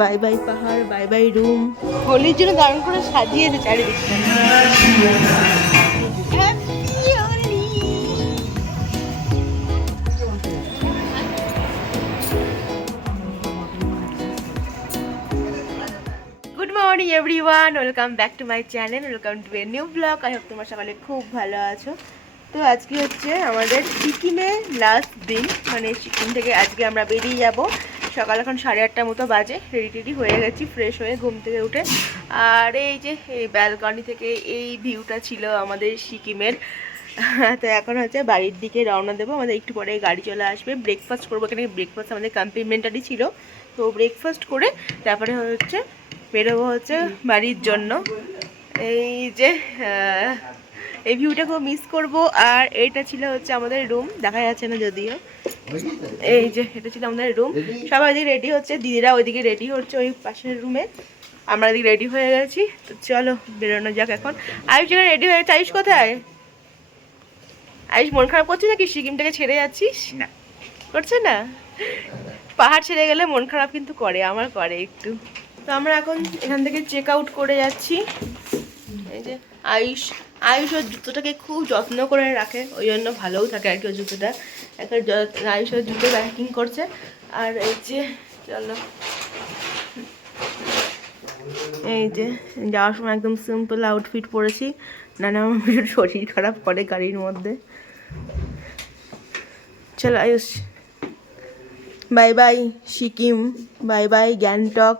Bye bye পাহাড়, bye bye room. হোলির জন্য দারুণ করে সাজিয়েছে চারিদিকটা। Good morning everyone, welcome back to my channel, welcome to a new blog. I hope তোমরা সকালে খুব ভালো আছো। তো আজকে হচ্ছে আমাদের সিকিমে লাস্ট দিন, মানে সিকিম থেকে আজকে আমরা বেরিয়ে যাব। সকাল এখন 8:30 মতো বাজে, রেডি টেডি হয়ে গেছি ফ্রেশ হয়ে ঘুম থেকে উঠে। আর এই যে এই ব্যালকনি থেকে এই ভিউটা ছিল আমাদের সিকিমের। তো এখন হচ্ছে বাড়ির দিকে রওনা দেবো। আমাদের একটু পরে গাড়ি চলে আসবে, ব্রেকফাস্ট করবো। এখানে ব্রেকফাস্ট আমাদের কমপ্লিমেন্টারি ছিল, তো ব্রেকফাস্ট করে তারপরে হচ্ছে বেরোবো হচ্ছে বাড়ির জন্য। এই যে এই ভিউটা খুব মিস করবো। আর এইটা ছিল হচ্ছে আমাদের রুম, দেখা যাচ্ছে না যদিও। এই যে এটা ছিল আমাদের রুম। সবাই ওইদিকে রেডি হচ্ছে, দিদিরা ওইদিকে রেডি হচ্ছে ওই পাশের রুমে। আমরা এদিকে রেডি হয়ে গেছি, তো চলো বেরোনো যাক এখন। আয়ুষ যেখানে রেডি হয়ে গেছে, আয়ুষ কোথায়? আয়ুষ মন খারাপ করছিস নাকি সিকিমটাকে ছেড়ে যাচ্ছিস? না, করছে না। পাহাড় ছেড়ে গেলে মন খারাপ কিন্তু করে, আমার করে একটু। তো আমরা এখন এখান থেকে চেক আউট করে যাচ্ছি। এই যে আয়ুষ ওর জুতোটাকে খুব যত্ন করে রাখে, ওই জন্য ভালোও থাকে আর কি ওর জুতোটা। এখন আয়ুষ ওর জুতো প্যাকিং করছে। আর এই যে চলো, এই যে যাওয়ার সময় একদম সিম্পল আউটফিট পরেছি, নানা আমার শরীর খারাপ করে গাড়ির মধ্যে। চলো Ayush, bye bye Sikkim, bye bye Gangtok,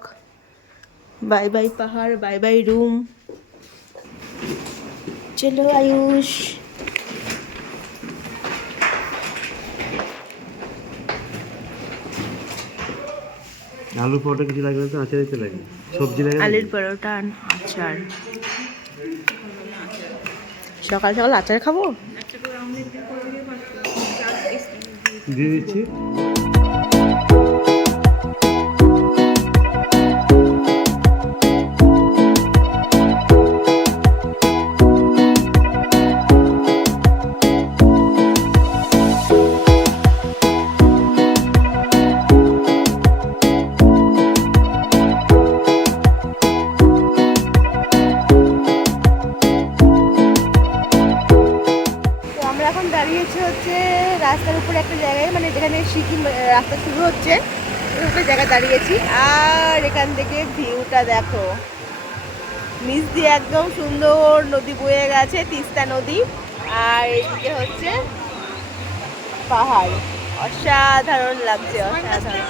bye bye পাহাড়, বাই বাই রুম। চলো আয়ুষ। আলু পরোটা কিছু লাগবে তো, আচার দিতে লাগে, সবজি লাগে, আলুর পরোটা আচার। সকাল সকাল আচার খাবো, দিয়ে দিচ্ছি। দাঁড়িয়েছে হচ্ছে রাস্তার উপরে একটা জায়গায়, মানে যেখানে সিকিম রাস্তা শুরু হচ্ছে একটা জায়গায় দাঁড়িয়েছি। আর এখান থেকে ভিউটা দেখো, নিচ দিয়ে একদম সুন্দর নদী বয়ে গেছে, তিস্তা নদী। আর এইদিকে হচ্ছে পাহাড়, অসাধারণ লাগছে, অসাধারণ।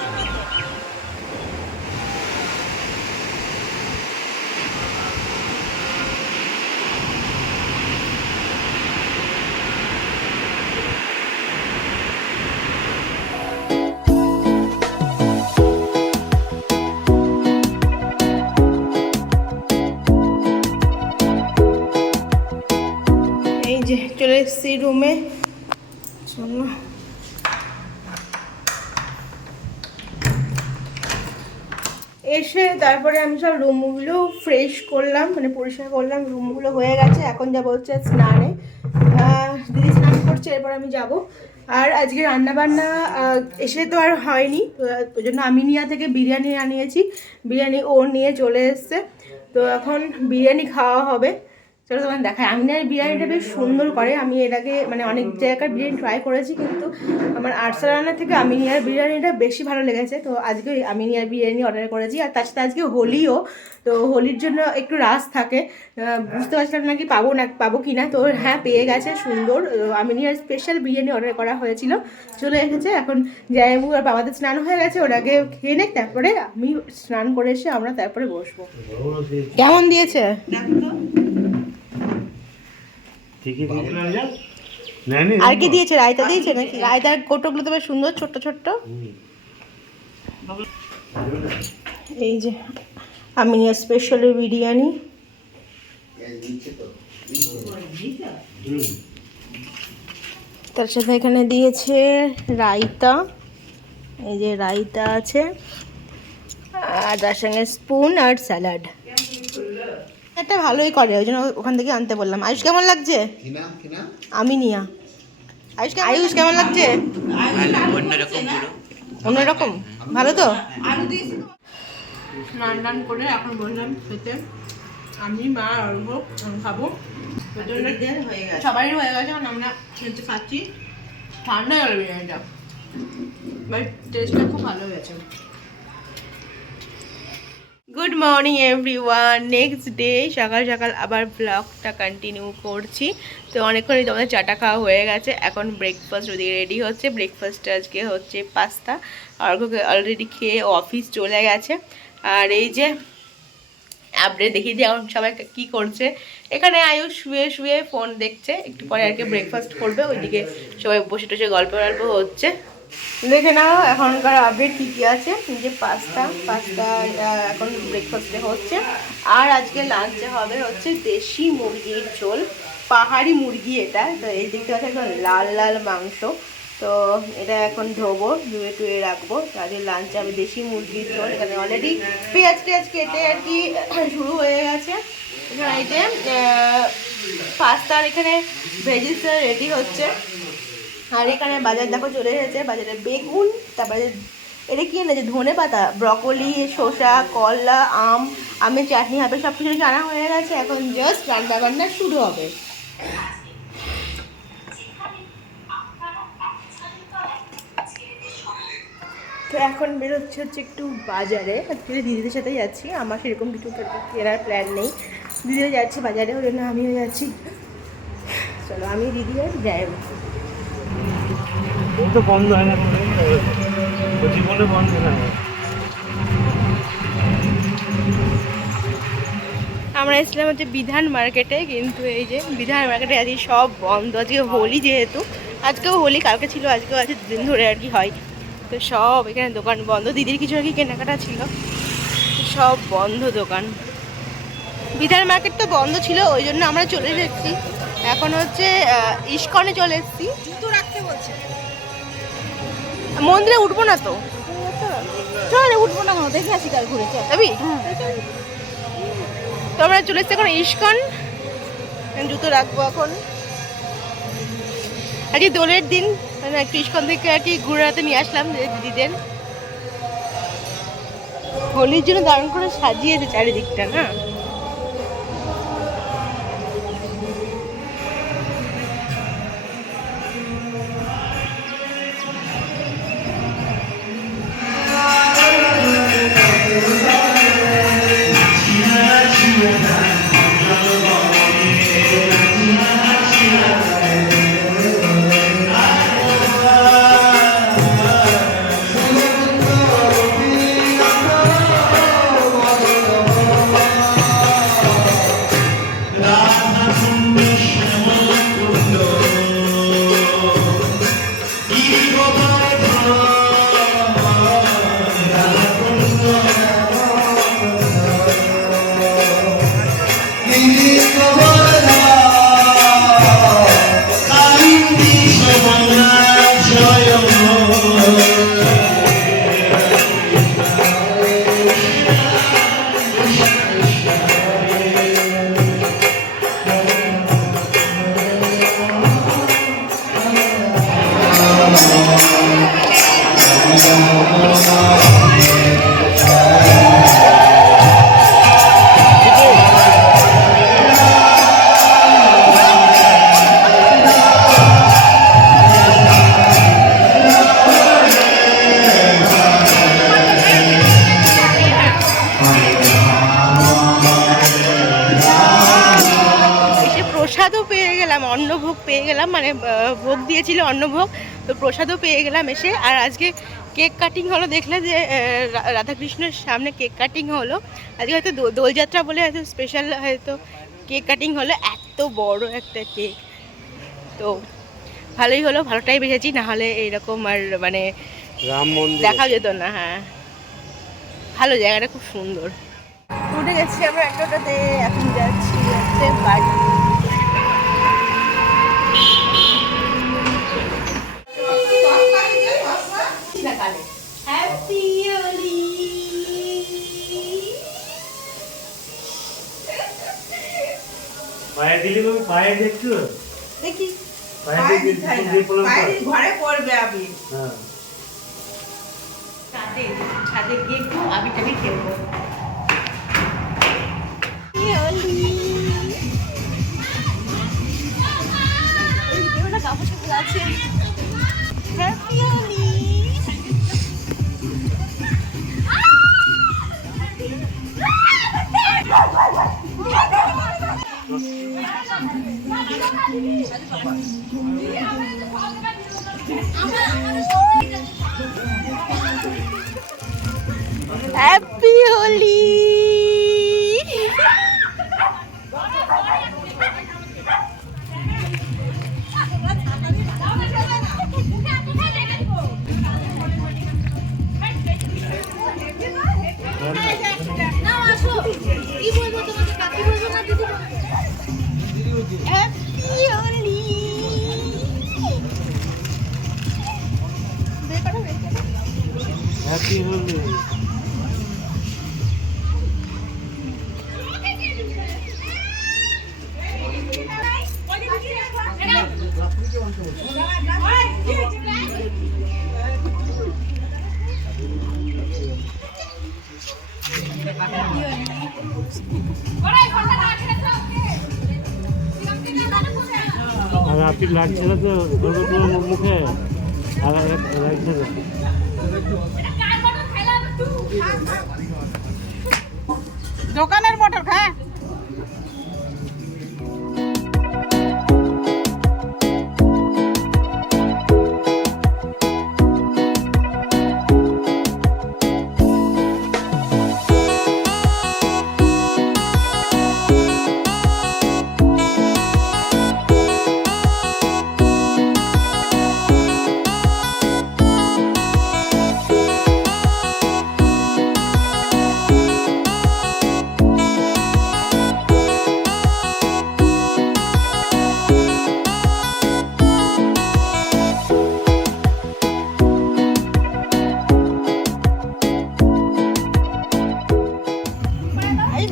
এই যে চলে এসেছি রুমে। চলো এসে তারপরে আমি সব রুমগুলো ফ্রেশ করলাম, মানে পরিষ্কার করলাম, রুমগুলো হয়ে গেছে। এখন যাবো হচ্ছে স্নানে, দিদি স্নান করছে, এরপর আমি যাব। আর আজকে রান্নাবান্না এসে তো আর হয়নি, ওই জন্য আমিনিয়া থেকে বিরিয়ানি আনিয়েছি। বিরিয়ানি ও নিয়ে চলে এসছে, তো এখন বিরিয়ানি খাওয়া হবে। চলো তোমার দেখায়। আমিনিয়ার বিরিয়ানিটা বেশ সুন্দর করে। আমি এর আগে মানে অনেক জায়গার বিরিয়ানি ট্রাই করেছি, কিন্তু আমার আরসালানা থেকে আমিনিয়ার বিরিয়ানিটা বেশি ভালো লেগেছে। তো আজকে আমিনিয়ার বিরিয়ানি অর্ডার করেছি। আর তার সাথে আজকে হোলিও, তো হোলির জন্য একটু রাশ থাকে, বুঝতে পারছিলাম নাকি পাবো কি না। তো হ্যাঁ, পেয়ে গেছে, সুন্দর। আমিনিয়ার স্পেশাল বিরিয়ানি অর্ডার করা হয়েছিল, চলে এসেছে। এখন জায়মু আর বাবাদের স্নান হয়ে গেছে, ওর আগে খেয়ে নেক, তারপরে আমি স্নান করে এসে আমরা তারপরে বসবো। কেমন দিয়েছে? আর কি দিয়েছে? রায়তা দিয়েছে নাকি? রায়তার কোটোগুলো তো বেশ সুন্দর, ছোট্ট ছোট্ট। এই যে আমিনিয়ার স্পেশাল বিরিয়ানি। তার সাথে এখানে দিয়েছে রায়তা, এই যে রায়তা আছে, আর তার সঙ্গে স্পুন আর স্যালাড। এটা ভালোই করে, ওই জন্য ওখান থেকে আনতে বললাম। আয়ুষ কেমন লাগছে? আমিনিয়া। আয়ুষ কেমন লাগছে? অন্যরকম, ভালো তো। স্নান টান করে এখন বললাম খেতে। আমি মা আর অল্প খাবো। সবারই হয়ে গেছে, এখন আমরা খেতে খাচ্ছি। ঠান্ডা গেল বিরিয়ানিটা, বাট টেস্টটা খুব ভালো হয়েছে। Good morning everyone, next day সকাল সকাল আবার ব্লগটা কন্টিনিউ করছি। তো অনেকক্ষণই তোমাদের চাটা খাওয়া হয়ে গেছে, এখন ব্রেকফাস্ট ওদিকে রেডি হচ্ছে। ব্রেকফাস্টটা আজকে হচ্ছে পাস্তা, আর অলরেডি খেয়ে অফিস চলে গেছে। আর এই যে আপডেট দেখিয়ে দিই এখন সবাই কী করছে। এখানে আয়ুষ শুয়ে শুয়ে ফোন দেখছে, একটু পরে আর কি ব্রেকফাস্ট করবে, ওইদিকে সবাই বসে টসে গল্প হচ্ছে। দেখে নাও এখনকার আপডেট কী কী আছে। যে পাস্তা এখন ব্রেকফাস্টে হচ্ছে। আর আজকে লাঞ্চে হবে হচ্ছে দেশি মুরগির ঝোল, পাহাড়ি মুরগি এটা। তো এই দিকটা হচ্ছে একদম লাল লাল মাংস। তো এটা এখন ধোবো, ধুয়ে টুয়ে রাখবো। আজকে লাঞ্চে হবে দেশি মুরগির ঝোল। এখানে অলরেডি পেঁয়াজ টেয়াজ কেটে আর কি শুরু হয়ে গেছে। এখানে এই যে পাস্তার এখানে ভেজিসটা রেডি হচ্ছে। আর এখানে বাজার দেখো চলে এসেছে, বাজারে বেগুন, তারপরে এটা কি এনেছে ধনে পাতা, ব্রকলি, শসা, করলা, আমের চাটনি হবে, সব কিছু আনা হয়ে গেছে। এখন জাস্ট রান্না বান্না শুরু হবে। তো এখন বেরোচ্ছে হচ্ছে একটু বাজারে, অ্যাকচুয়ালি দিদিদের সাথে যাচ্ছি। আমার সেরকম কিছু কেনার প্ল্যান নেই, দিদিও যাচ্ছি বাজারে, ওই জন্য আমিও যাচ্ছি। চলো আমি দিদি আর যাই। ও তো বন্ধ হয় না, জীবনে বন্ধ হয় না। আমরা এসেছিলাম হচ্ছে বিধান মার্কেটে, কিন্তু এই যে বিধান মার্কেটে আজকে সব বন্ধ। আজকে হোলি যেহেতু, আজকেও হোলি, কালকে ছিল, আজকেও আছে, দুদিন ধরে আর কি হয়। তো সব এখানে দোকান বন্ধ। দিদির কিছু আর কি কেনাকাটা ছিল, সব বন্ধ দোকান। বিধান মার্কেট তো বন্ধ ছিল, ওই জন্য আমরা চলে এসেছি। এখন হচ্ছে ইস্কনে চলে এসেছি। জুতো রাখতে বলছে, মন্দিরে উঠবো না তো, চল উঠবো না কেন, দেখে আসি কাল ঘুরে। চল যাবি? তো আমরা চলে এসেছি এখন ইস্কন, জুতো রাখবো এখন। আর কি দোলের দিন, মানে একটু ইস্কন থেকে আর কি ঘুরাতে নিয়ে আসলাম দিদিদের। হোলির জন্য দারুণ করে সাজিয়েছে চারিদিকটা না। প্রসাদও পেয়ে গেলাম, অন্নভোগ পেয়ে গেলাম, মানে ভোগ দিয়েছিল অন্নভোগ, তো প্রসাদও পেয়ে গেলাম এসে। আর আজকে কেক কাটিং হলো, দেখলে যে রাধাকৃষ্ণের সামনে কেক কাটিং হলো। আজকে হয়তো দোলযাত্রা বলে হয়তো স্পেশাল হয়তো কেক কাটিং হলো, এত বড় একটা কেক। তো ভালোই হলো, ভালোটাই বেশি, না হলে এইরকম আর মানে রাম মন্দির দেখা যেত না। হ্যাঁ ভালো, জায়গাটা খুব সুন্দর। উঠে গেছি আমরা একটাতে, এখন যাচ্ছি হচ্ছে বাড়ি। পায়ে দিলি, পায়ে দেখছো দেখি ঘরে পড়বে আমি। হ্যাঁ, ছাদে গিয়ে একটু আবি টাবি খেলবো। হ্যাপি হোলি। হ্যাপি হোলি। আর আপনি লাগছে না তো ধরবে তোমার মুখে আর লাগছে না। দোকানের মটর খায়।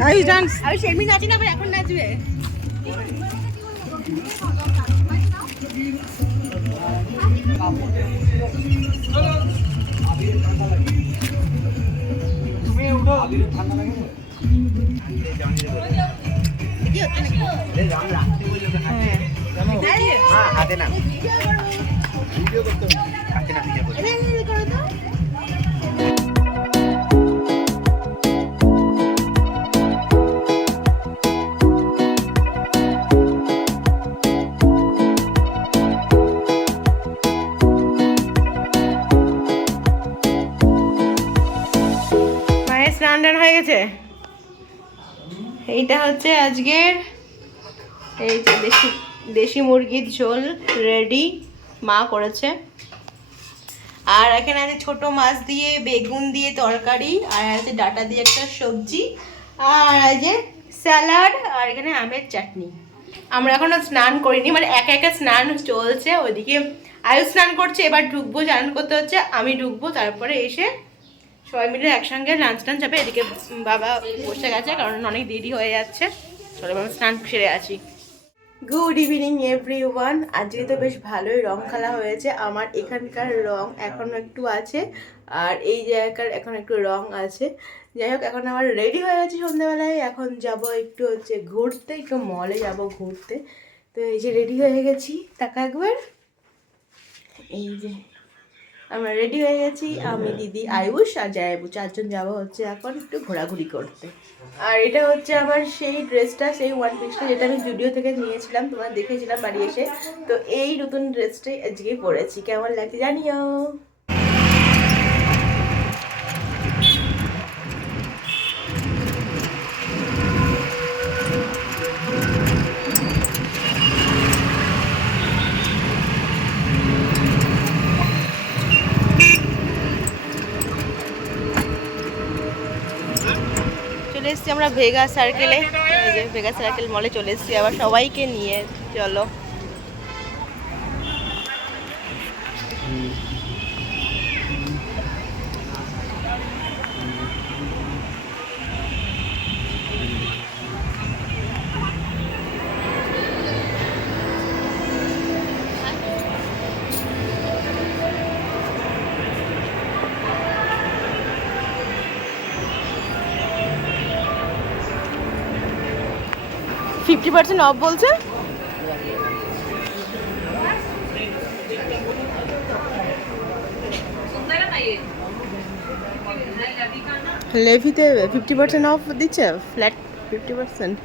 আয়ুষ ডান্স। আমি সেমনি নাচি না, এখন নাচবে। হাতে না ভিডিও করতে হাতে না ভিডিও করতে। মায়ের স্নান টান হয়ে গেছে। এইটা হচ্ছে আজকের এই যে দেশি দেশি মুরগির ঝোল রেডি, মা করেছে। আর এখানে আছে ছোট মাছ দিয়ে বেগুন দিয়ে তরকারি, আর আছে ডাটা দিয়ে একটা সবজি, আর এই যে স্যালাড, আর এখানে আমের চাটনি। আমরা এখনো স্নান করিনি, মানে একা একা স্নান চলছে। ওইদিকে আয়ুষ স্নান করছে, এবার ঢুকবো, স্নান করতে হচ্ছে, আমি ঢুকবো, তারপরে এসে সবাই মিলে একসঙ্গে লাঞ্চ টাঞ্চ যাবে। এদিকে বাবা বসে গেছে কারণ অনেক দেরি হয়ে যাচ্ছে। চলো আমি স্নান সেরে আছি। Good evening everyone. আজকে তো বেশ ভালোই রং খেলা হয়েছে। আমার এখানকার রং এখনও একটু আছে, আর এই জায়গার এখন একটু রং আছে। যাই হোক, এখন আমার রেডি হয়ে গেছি সন্ধ্যাবেলায়। এখন যাব একটু হচ্ছে ঘুরতে, একটু মলে যাব ঘুরতে। তো এই যে রেডি হয়ে গেছি, টাকা একবার। এই যে আমরা রেডি হয়ে গেছি, আমি, দিদি, আয়ুষ আর জায়াবু, চারজন যাবো হচ্ছে এখন একটু ঘোরাঘুরি করতে। আর এটা হচ্ছে আমার সেই ড্রেসটা, সেই ওয়ান পিসটা যেটা আমি জুডিও থেকে নিয়েছিলাম, তোমরা দেখেছিলাম বাড়ি এসে। তো এই নতুন ড্রেসটাই আজকেই পরেছি, কেমন লাগছে জানিও। চলে এসেছি আমরা ভেগা সার্কেলে। এই যে ভেগা সার্কেল মলে চলে এসেছি আবার সবাইকে নিয়ে। চলো $50% অফ বলছে। লেভিতে 50% অফ দিচ্ছে, flat 50%।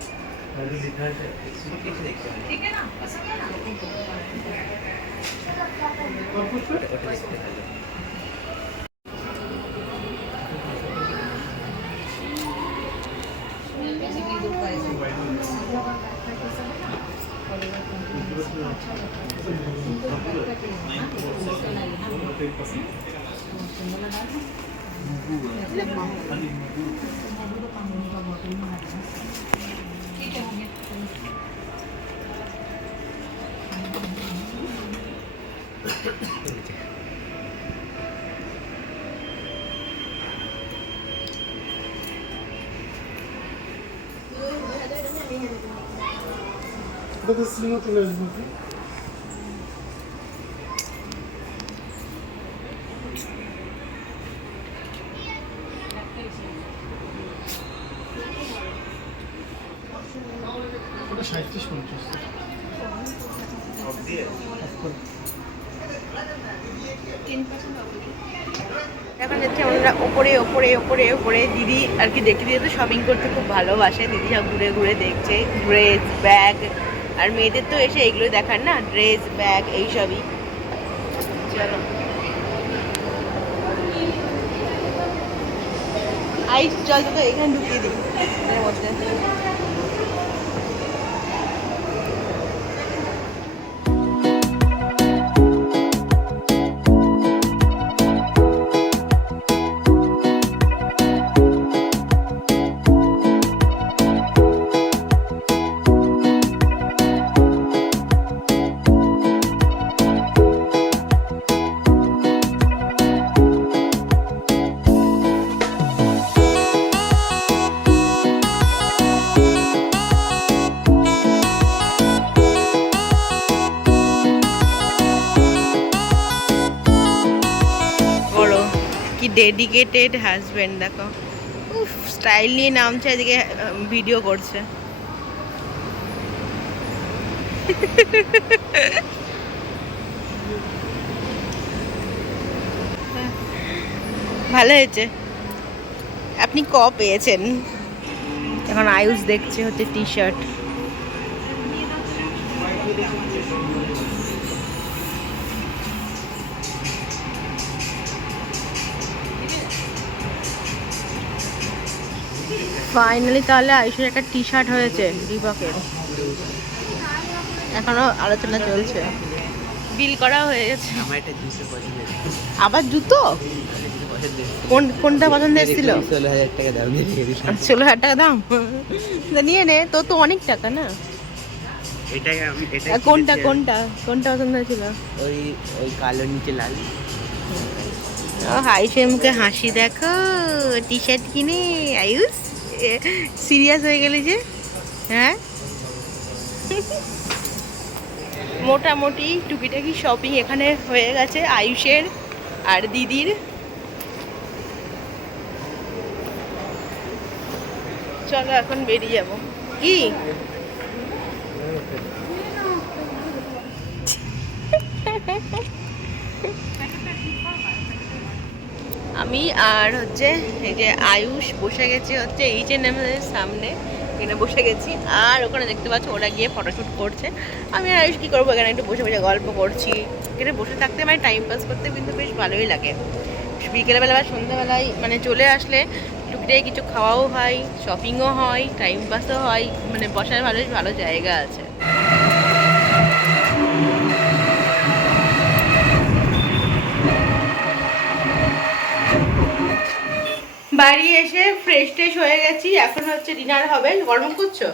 Burada sizin oturuyoruz burada. Burada 60 konuşuyoruz. এখন যাচ্ছি আমরা ওপরে ওপরে ওপরে ওপরে। দিদি আর কি দেখতে দিয়ে তো শপিং করতে খুব ভালোবাসে। দিদি সব ঘুরে ঘুরে দেখছে, ড্রেস, ব্যাগ। আর মেয়েদের তো এসে এগুলো দেখার না, ড্রেস, ব্যাগ এইসবই। চলো আইস, চল তোকে এখানে ঢুকিয়ে দিই এর মধ্যে। ডেডিকেটেড হাজবেন্ড দেখো, উফ স্টাইল নিয়ে নামছে, এদিকে ভিডিও করছে। ভালো হয়েছে। আপনি ক পেয়েছেন? এখন আয়ুষ দেখছে হচ্ছে টি শার্ট। ফাইনালি তাহলে আয়ুষের একটা টি শার্ট হয়েছে রিবকের। এখনো আলোচনা চলছে, বিল করা হয়ে গেছে। আবার জুতো? কোনটা পছন্দ এসেছিল? 16,000 টাকা দাম দিয়ে দিলাম। 16,000 টাকা দাম? নিয়ে নে, তোর তো অনেক টাকা না। এটাই আমি কোনটা কোনটা কোনটা পছন্দ হয়েছিল? ওই কালো নিচে লাল। আয়ুষের মুখে হাসি দেখো, টি শার্ট কিনে। আয়ুষ সিরিয়াস হয়ে গেলি যে? হ্যাঁ, মোটামুটি টুকিটাকি শপিং এখানে হয়ে গেছে আয়ুষের আর দিদির। চলো এখন বেরিয়ে যাবো। কি আমি আর হচ্ছে এই যে আয়ুষ বসে গেছি হচ্ছে H&M এর সামনে, এখানে বসে গেছি। আর ওখানে দেখতে পাচ্ছ ওরা গিয়ে ফটোশ্যুট করছে। আমি আর আয়ুষ কী করবো, এখানে একটু বসে বসে গল্প করছি। এখানে বসে থাকতে মানে টাইম পাস করতে কিন্তু বেশ ভালোই লাগে। বিকেলবেলা বা সন্ধ্যাবেলায় মানে চলে আসলে টুকটাই কিছু খাওয়াও হয়, শপিংও হয়, টাইম পাসও হয়, মানে বসার ভালো ভালো জায়গা আছে। বাড়ি এসে ফ্রেশ ট্রেশ হয়ে গেছি, এখন হচ্ছে ডিনার হবে। গরম করছো?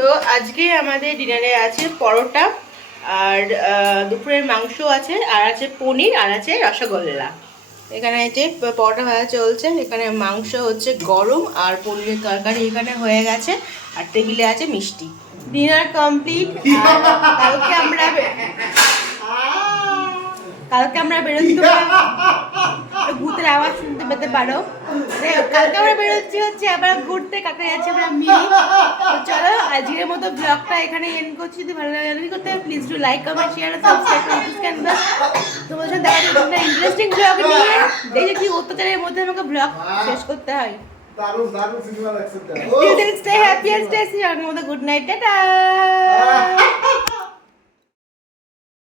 তো আজকে আমাদের ডিনারে আছে পরোটা, আর দুপুরের মাংস আছে, আর আছে পনির, আর আছে রসগোল্লা। এখানে যে পরোটা ভাজা চলছে, এখানে মাংস হচ্ছে গরম, আর পনিরের তরকারি এখানে হয়ে গেছে, আর টেবিলে আছে মিষ্টি। Dinner complete. কালকে আমরা বেরোচ্ছি, ভূতের আওয়াজ শুনতে পেতে পারো। কালকে আমরা বেরোচ্ছি হচ্ছে আবার ঘুরতে, কাকে যাচ্ছি আমরা মিলি। চলো আজকের মতো ব্লগটা এখানে এন্ড করছি। যদি ভালো লাগে করতে please do like, comment, share, subscribe করে তোমাদের সাথে দেখা যাবে একটা ইন্টারেস্টিং ব্লগ নিয়ে। দেখে কি অত্যাচারের মধ্যে আমাকে ব্লগ শেষ করতে হয়। দারুণ সিনেমা লাগছে। হ্যাপিয়েস্ট ডে সি আর মধ্যে গুড নাইট টাটা